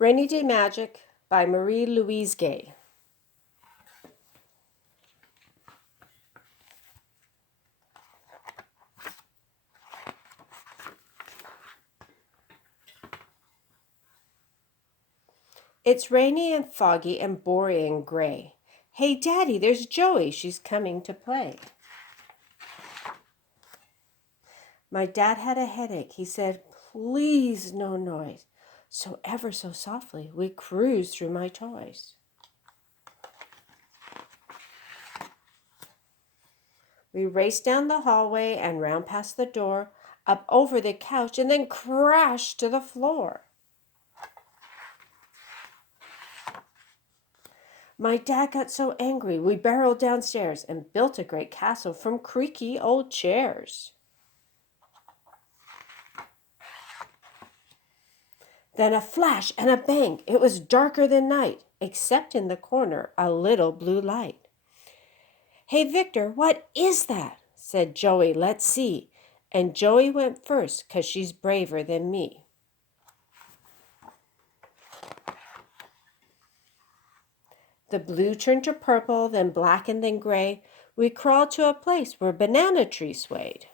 Rainy Day Magic by Marie-Louise Gay. It's rainy and foggy and boring and gray. Hey, Daddy, there's Joey. She's coming to play. My dad had a headache. He said, please, no noise. So ever so softly, we cruised through my toys. We raced down the hallway and round past the door, up over the couch, and then crashed to the floor. My dad got so angry, we barreled downstairs and built a great castle from creaky old chairs. Then a flash and a bang. It was darker than night, except in the corner, a little blue light. Hey, Victor, what is that? Said Joey, let's see. And Joey went first, 'cause she's braver than me. The blue turned to purple, then black, and then gray. We crawled to a place where banana trees swayed.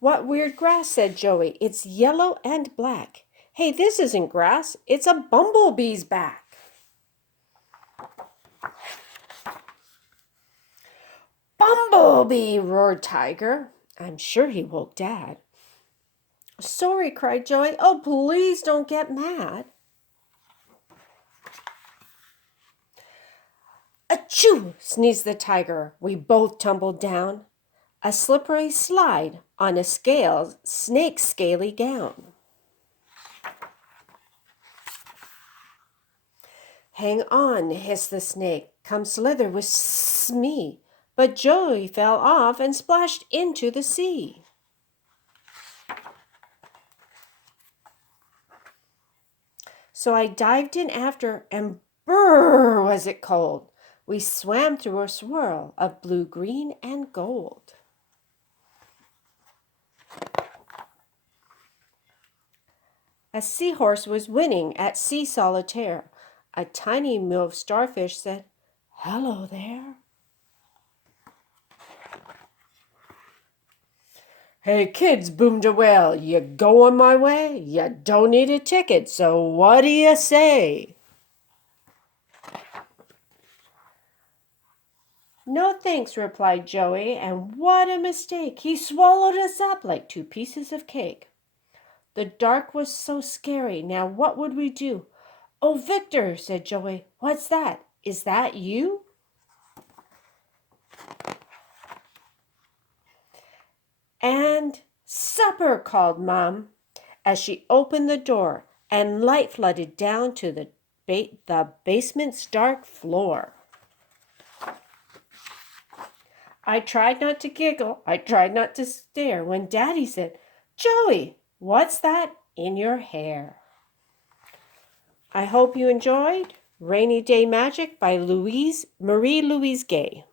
What weird grass, said Joey. It's yellow and black. Hey, this isn't grass. It's a bumblebee's back. Bumblebee, roared Tiger. I'm sure he woke Dad. Sorry, cried Joey. Oh, please don't get mad. Achoo, sneezed the Tiger. We both tumbled down. A slippery slide on a snake's scaly gown. Hang on, hissed the snake. Come slither with me. But Joey fell off and splashed into the sea. So I dived in after, and brrr, was it cold. We swam through a swirl of blue, green, and gold. A seahorse was winning at sea solitaire. A tiny mauve starfish said, hello there. Hey kids, boomed a whale, you going my way? You don't need a ticket, so what do you say? No thanks, replied Joey, and what a mistake. He swallowed us up like 2 pieces of cake. The dark was so scary. Now what would we do? Oh, Victor, said Joey. What's that? Is that you? And supper, called Mom, as she opened the door, and light flooded down to the basement's dark floor. I tried not to giggle, I tried not to stare, when Daddy said, Joey, what's that in your hair? I hope you enjoyed Rainy Day Magic by Marie-Louise Gay.